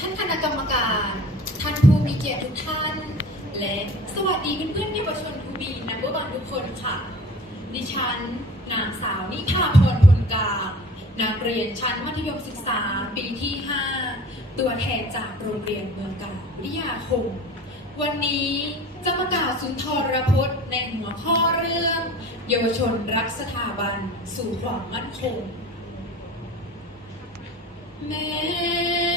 ท่านคณะกรรมการ ท่านผู้มีเกียรติทุกท่าน และสวัสดีเพื่อนๆเยาวชนทูบีนักบอลทุกคนค่ะ ดิฉัน นางสาวนิพาพรพลกานักเรียนชั้นมัธยมศึกษาปีที่ 5 ตัวแทนจากโรงเรียนเมืองกาญวิทยาคม วันนี้จะมากล่าวสุนทรพจน์ในหัวข้อเรื่อง เยาวชนรักสถาบันสู่ความมั่นคงแม้นไม่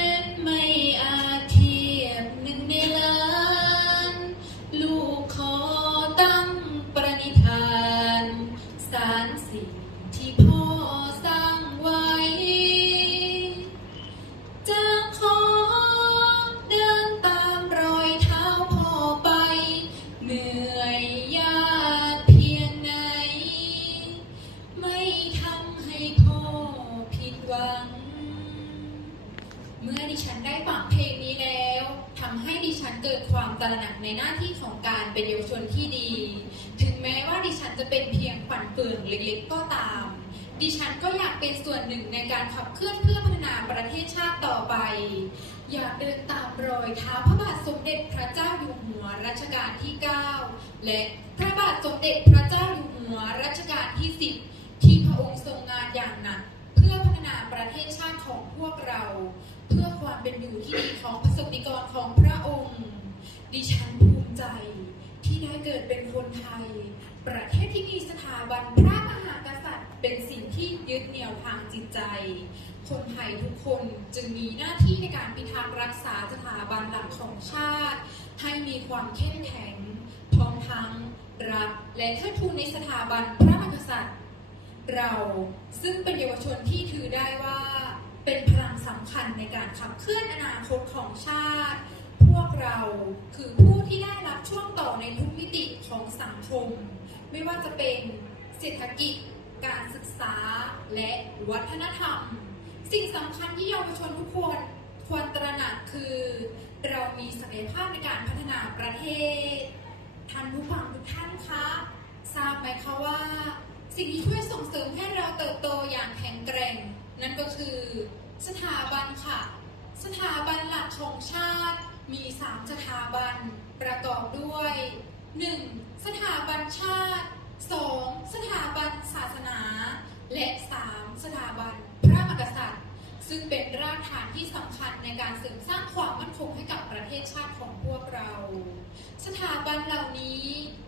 ที่พ่อสร้างไว้ จะขอเดินตามรอยเท้าพ่อไป เหนื่อยยากเพียงไหน ไม่ทำให้พ่อผิดหวัง เมื่อดิฉันได้ฟังเพลงนี้แล้วทำให้ดิฉันเกิดความตระหนักในหน้าที่ของการเป็นเยาวชนที่ดี ถึงแม้ ว่าดิฉันจะเป็นเพียงฝันเฟืองเล็กๆก็ตาม ดิฉันก็อยากเป็นส่วนหนึ่งในการขับเคลื่อนเพื่อพัฒนาประเทศชาติต่อไป อยากเดินตามรอยเท้าพระบาทสมเด็จพระเจ้าอยู่หัวรัชกาลที่ 9 และพระบาทสมเด็จพระเจ้าอยู่หัวรัชกาลที่ 10 ที่พระองค์ทรงงานอย่างหนักเพื่อพัฒนาประเทศชาติของพวกเรา เพื่อความเป็นอยู่ที่ดีของประสบนิกรของพระองค์ ดิฉันภูมิใจที่ได้เกิดเป็นคนไทย ประเทศที่มีสถาบันพระมหากษัตริย์ เป็นสิ่งที่ยึดเหนี่ยวทางจิตใจ คนไทยทุกคนจึงมีหน้าที่ในการพิทักษ์รักษาสถาบันหลักของชาติ ให้มีความเข้มแข็ง พร้อมทั้งรักและเทิดทูนในสถาบันพระมหากษัตริย์ เราซึ่งเป็นเยาวชนที่ถือได้ว่า เป็นพลังสำคัญในการขับเคลื่อนอนาคตของชาติ พวกเราคือผู้ที่ได้รับช่วงต่อในทุกมิติของสังคม ไม่ว่าจะเป็นเศรษฐกิจ การศึกษา และวัฒนธรรม สิ่งสำคัญที่เยาวชนทุกคนควรตระหนักคือ เรามีศักยภาพในการพัฒนาประเทศท่านผู้ฟังทุกท่านคะทราบไหมคะว่า สิ่งที่ช่วยส่งเสริมให้เราเติบโตอย่างแข็งแกร่ง นั่นก็คือ สถาบันค่ะ สถาบันหลักของชาติมี 3 สถาบันประกอบด้วย 1. สถาบันชาติ 2. สถาบันศาสนา และ 3. สถาบันพระมหากษัตริย์ ซึ่งเป็นรากฐานที่สำคัญในการเสริมสร้างความมั่นคงให้กับประเทศชาติของพวกเรา สถาบันเหล่านี้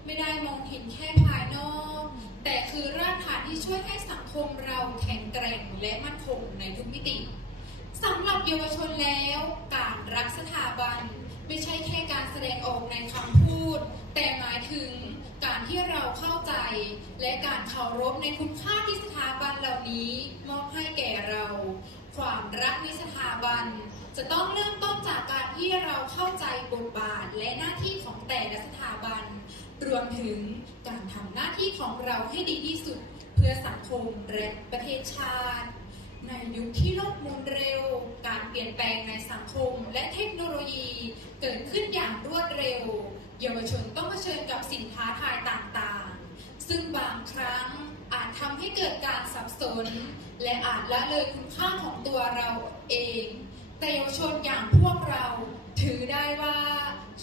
ไม่ได้มองเห็นแค่ภายนอก แต่คือรากฐานที่ช่วยให้สังคมเราแข็งแกร่งและมั่นคงในทุกมิติสำหรับเยาวชนแล้วการรักสถาบัน ไม่ใช่แค่การแสดงออกในคำพูด แต่หมายถึงการที่เราเข้าใจ และการเคารพในคุณค่าที่สถาบันเหล่านี้ มอบให้แก่เรา ความรักในสถาบัน จะต้องเริ่มต้นจากการที่เราเข้าใจบทบาทและหน้าที่ของแต่ละสถาบัน รวมถึงการทำหน้าที่ของเราให้ดีที่สุด เพื่อสังคมและประเทศชาติ ในยุคที่โลกหมุนเร็ว การเปลี่ยนแปลงในสังคม และเทคโนโลยีเกิดขึ้นอย่างรวดเร็ว เยาวชนต้องเผชิญกับสิ่งท้าทายต่างๆ ซึ่งบางครั้งอาจทำให้เกิดการสับสน และอาจละเลยคุณค่าของตัวเราเอง แต่เยาวชนอย่างพวกเรา ถือได้ว่า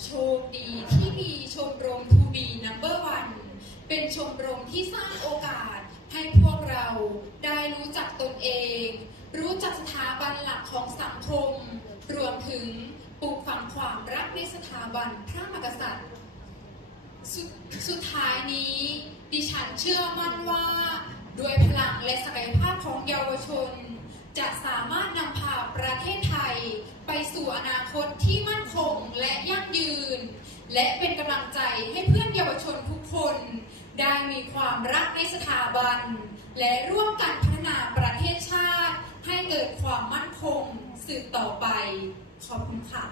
โชคดีที่มีชมรม To Be Number One เป็นชมรมที่สร้างโอกาส ให้พวกเราได้รู้จักตนเอง รู้จักสถาบันหลักของสังคม รวมถึงปลูกฝังความรักในสถาบันพระมหากษัตริย์สุดสุดท้ายนี้ดิฉันเชื่อมั่นว่า ด้วยพลังและศักยภาพของเยาวชน จะสามารถนำพาประเทศไทย ไปสู่อนาคตที่มั่นคงและยั่งยืน และเป็นกำลังใจให้เพื่อนเยาวชนทุกคน ได้มีความรักในสถาบัน และร่วมกันพัฒนาประเทศชาติ ให้เกิดความมั่นคงสืบต่อไป ขอบคุณค่ะ